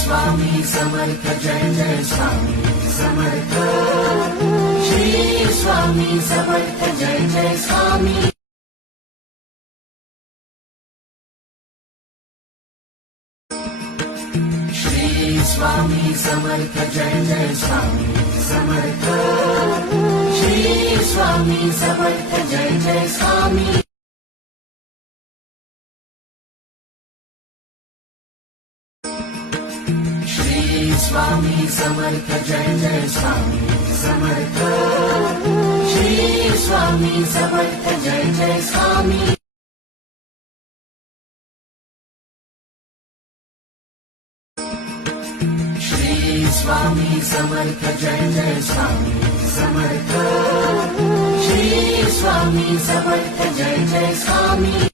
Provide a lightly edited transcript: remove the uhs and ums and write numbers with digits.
Swami Samarth Jai Jai Swami Samarth Shri Swami Samarth Jai Jai Swami Shri Swami Samarth Jai Jai Swami Samarth Shri Swami Samarth Jai Jai Swami Swami Samarth Jai Jai Swami Samarth Shri Swami Samarth Jai Jai Swami Shri Swami Samarth Jai Jai Swami Samarth Shri Swami Samarth Jai Jai Swami